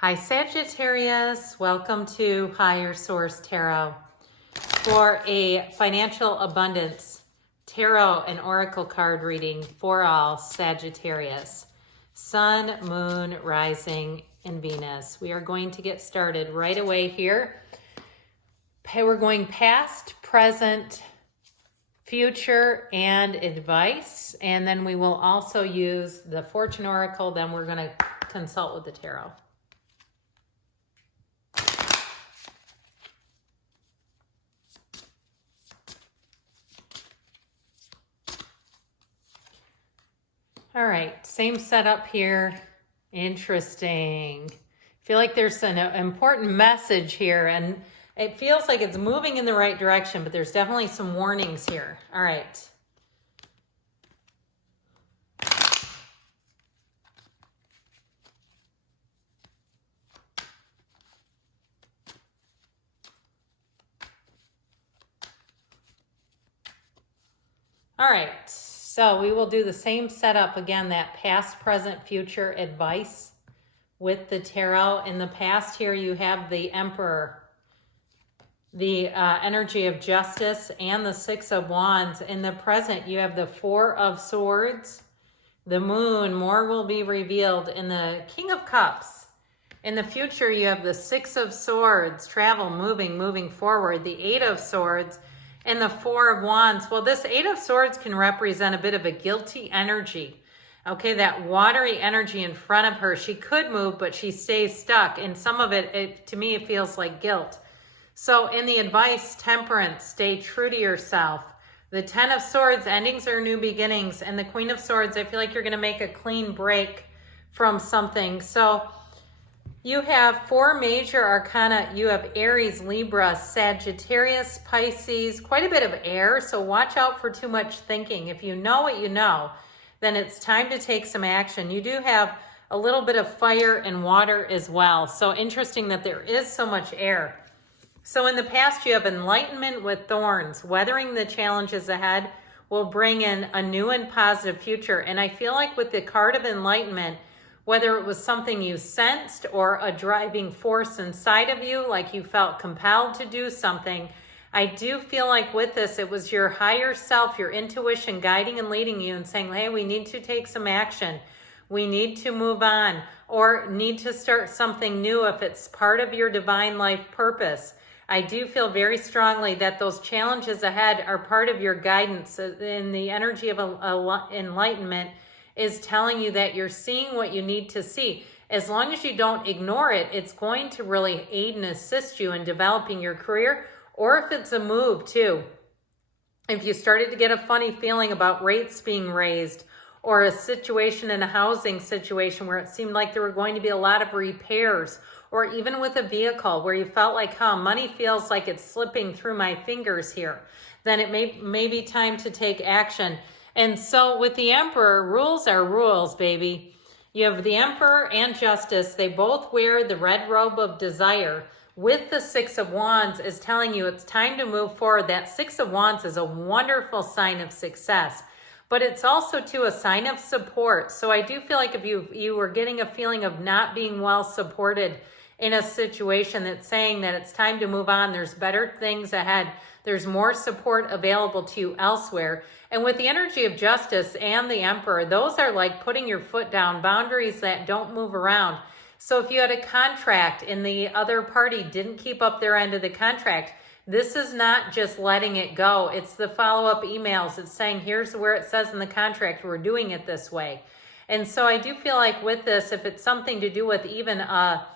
Hi Sagittarius, welcome to Higher Source Tarot for a financial abundance tarot and oracle card reading for all Sagittarius. Sun, Moon, Rising, and Venus. We are going to get started right away here. We're going past, present, future, and advice. And then we will also use the Fortune Oracle. Then we're going to consult with the tarot. All right, same setup here. Interesting. I feel like there's an important message here, and it feels like it's moving in the right direction, but there's definitely some warnings here. All right. All right. So we will do the same setup again, that past, present, future advice with the tarot. In the past here, you have the Emperor, the energy of justice, and the Six of Wands. In the present, you have the Four of Swords, the Moon, more will be revealed, in the King of Cups. In the future, you have the Six of Swords, travel, moving forward, the Eight of Swords, and the Four of Wands. Well, this Eight of Swords can represent a bit of a guilty energy. Okay, that watery energy in front of her. She could move, but she stays stuck. And some of it, to me, it feels like guilt. So in the advice, temperance, stay true to yourself. The Ten of Swords, endings are new beginnings. And the Queen of Swords, I feel like you're going to make a clean break from something. So you have four major arcana. You have Aries, Libra, Sagittarius, Pisces, quite a bit of air. So watch out for too much thinking. If you know what you know, then it's time to take some action. You do have a little bit of fire and water as well. So interesting that there is so much air. So in the past, you have enlightenment with thorns. Weathering the challenges ahead will bring in a new and positive future. And I feel like with the card of enlightenment, whether it was something you sensed or a driving force inside of you, like you felt compelled to do something, I do feel like with this, it was your higher self, your intuition guiding and leading you and saying, hey, we need to take some action. We need to move on or need to start something new if it's part of your divine life purpose. I do feel very strongly that those challenges ahead are part of your guidance, and the energy of enlightenment is telling you that you're seeing what you need to see. As long as you don't ignore it, it's going to really aid and assist you in developing your career, or if it's a move too. If you started to get a funny feeling about rates being raised, or a situation in a housing situation where it seemed like there were going to be a lot of repairs, or even with a vehicle where you felt like, money feels like it's slipping through my fingers here, then it may be time to take action. And so with the Emperor, rules are rules, baby. You have the Emperor and Justice. They both wear the red robe of desire. With the Six of Wands is telling you it's time to move forward. That Six of Wands is a wonderful sign of success, but it's also too a sign of support. So I do feel like if you were getting a feeling of not being well supported in a situation, that's saying that it's time to move on. There's better things ahead. There's more support available to you elsewhere. And with the energy of Justice and the Emperor, those are like putting your foot down, boundaries that don't move around. So if you had a contract and the other party didn't keep up their end of the contract, this is not just letting it go. It's the follow-up emails. It's saying, here's where it says in the contract, we're doing it this way. And so I do feel like with this, if it's something to do with even a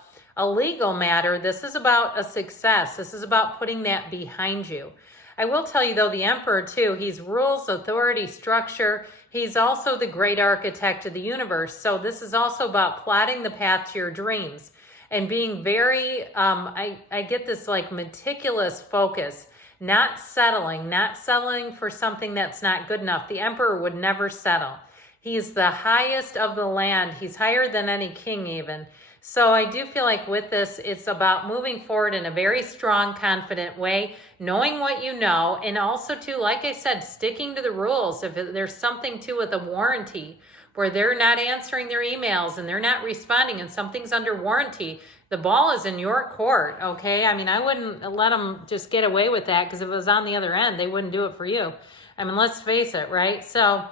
legal matter, this is about a success. This is about putting that behind you. I will tell you though, the Emperor too, he's rules, authority, structure. He's also the great architect of the universe. So this is also about plotting the path to your dreams and being very, I get this like meticulous focus, not settling for something that's not good enough. The Emperor would never settle. He's the highest of the land. He's higher than any king even. So I do feel like with this, it's about moving forward in a very strong, confident way, knowing what you know, and also too, like I said, sticking to the rules. If there's something too with a warranty where they're not answering their emails and they're not responding and something's under warranty, the ball is in your court, okay? I mean, I wouldn't let them just get away with that, because if it was on the other end, they wouldn't do it for you. I mean, let's face it, right? So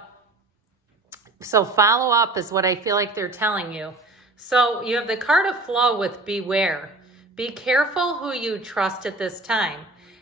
follow up is what I feel like they're telling you. So you have the card of flow with beware. Be careful who you trust at this time.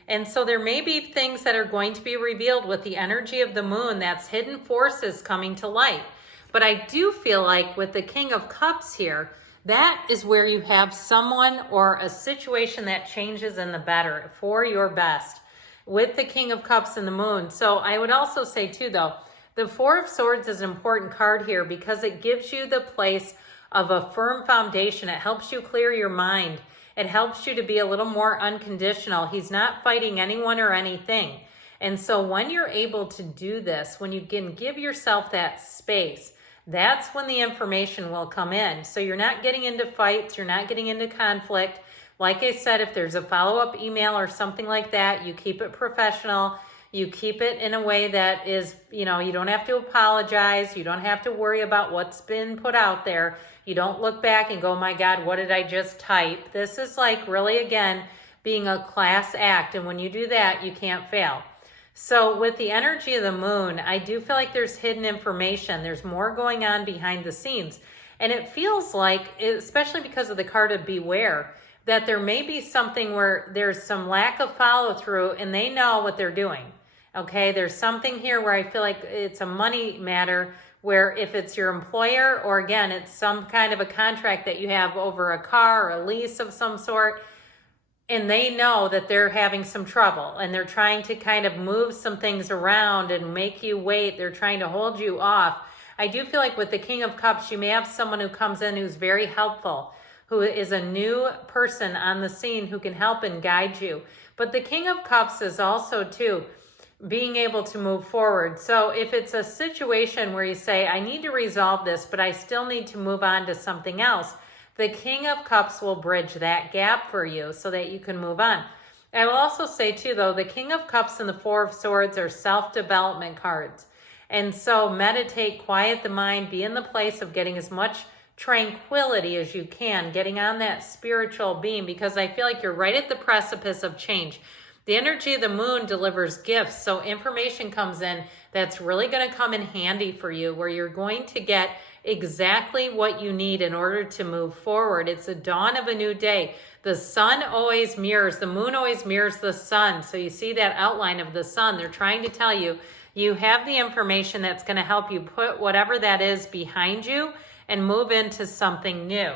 And so there may be things that are going to be revealed with the energy of the moon. That's hidden forces coming to light. But I do feel like with the King of Cups here, that is where you have someone or a situation that changes in the better, for your best, with the King of Cups and the moon. So I would also say too, though, the Four of Swords is an important card here because it gives you the place of a firm foundation. It helps you clear your mind. It helps you to be a little more unconditional. He's not fighting anyone or anything. And so when you're able to do this, when you can give yourself that space, that's when the information will come in. So you're not getting into fights. You're not getting into conflict. Like I said, if there's a follow-up email or something like that, you keep it professional. You keep it in a way that is, you don't have to apologize. You don't have to worry about what's been put out there. You don't look back and go, my God, what did I just type? This is like really, again, being a class act. And when you do that, you can't fail. So with the energy of the moon, I do feel like there's hidden information. There's more going on behind the scenes. And it feels like, especially because of the card of beware, that there may be something where there's some lack of follow through and they know what they're doing. Okay, there's something here where I feel like it's a money matter, where if it's your employer or again, it's some kind of a contract that you have over a car or a lease of some sort, and they know that they're having some trouble and they're trying to kind of move some things around and make you wait. They're trying to hold you off. I do feel like with the King of Cups, you may have someone who comes in who's very helpful, who is a new person on the scene who can help and guide you. But the King of Cups is also too, being able to move forward. So if it's a situation where you say, I need to resolve this, but I still need to move on to something else, the King of Cups will bridge that gap for you so that you can move on. I will also say too, though, the King of Cups and the Four of Swords are self-development cards. And so meditate, quiet the mind, be in the place of getting as much tranquility as you can, getting on that spiritual beam, because I feel like you're right at the precipice of change. The energy of the moon delivers gifts, so information comes in that's really going to come in handy for you, where you're going to get exactly what you need in order to move forward. It's the dawn of a new day. The sun always mirrors, the moon always mirrors the sun. So you see that outline of the sun. They're trying to tell you, you have the information that's going to help you put whatever that is behind you and move into something new.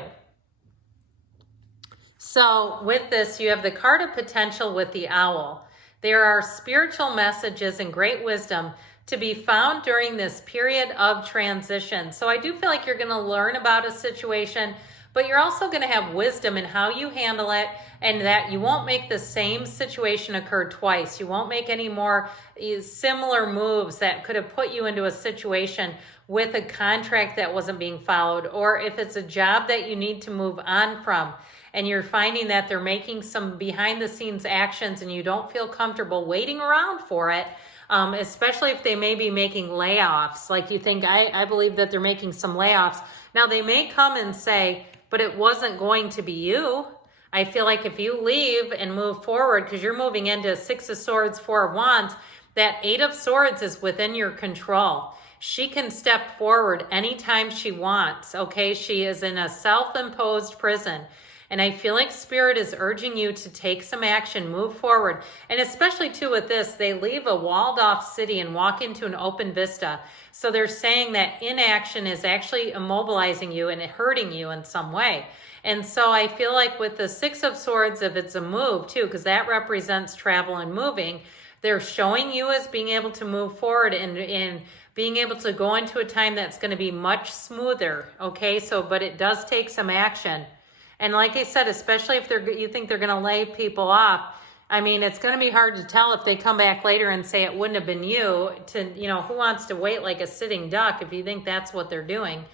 So with this, you have the card of potential with the owl. There are spiritual messages and great wisdom to be found during this period of transition. So I do feel like you're going to learn about a situation, but you're also going to have wisdom in how you handle it, and that you won't make the same situation occur twice. You won't make any more similar moves that could have put you into a situation with a contract that wasn't being followed, or if it's a job that you need to move on from, and you're finding that they're making some behind the scenes actions and you don't feel comfortable waiting around for it, especially if they may be making layoffs. Like you think, I believe that they're making some layoffs. Now they may come and say, but it wasn't going to be you. I feel like if you leave and move forward, because you're moving into Six of Swords, Four of Wands, that Eight of Swords is within your control. She can step forward anytime she wants, okay? She is in a self-imposed prison. And I feel like Spirit is urging you to take some action, move forward. And especially too with this, they leave a walled off city and walk into an open vista. So they're saying that inaction is actually immobilizing you and hurting you in some way. And so I feel like with the Six of Swords, if it's a move too, because that represents travel and moving, they're showing you as being able to move forward and being able to go into a time that's going to be much smoother. Okay, so but it does take some action. And like I said, especially if you think they're going to lay people off, I mean, it's going to be hard to tell if they come back later and say it wouldn't have been you. Who wants to wait like a sitting duck if you think that's what they're doing?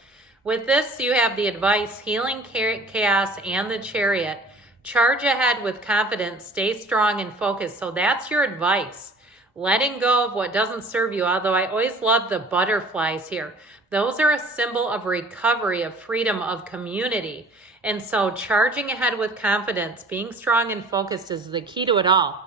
With this, you have the advice, healing chaos, and the Chariot. Charge ahead with confidence, stay strong and focused. So that's your advice. Letting go of what doesn't serve you, although I always love the butterflies here. Those are a symbol of recovery, of freedom, of community. And so charging ahead with confidence, being strong and focused is the key to it all.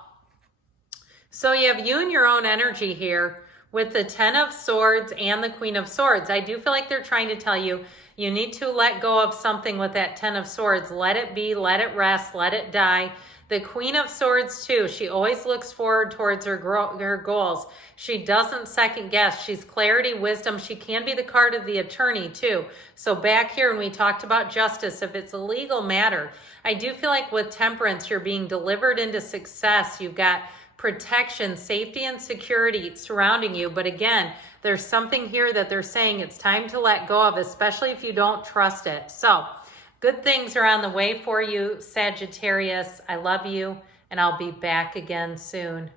So you have you and your own energy here with the 10 of Swords and the Queen of Swords. I do feel like they're trying to tell you, you need to let go of something with that 10 of Swords. Let it be, let it rest, let it die. The Queen of Swords too, she always looks forward towards her goals. She doesn't second guess. She's clarity, wisdom. She can be the card of the attorney too. So back here when we talked about justice, if it's a legal matter, I do feel like with Temperance, you're being delivered into success. You've got protection, safety, and security surrounding you. But again, there's something here that they're saying it's time to let go of, especially if you don't trust it. So good things are on the way for you, Sagittarius. I love you, and I'll be back again soon.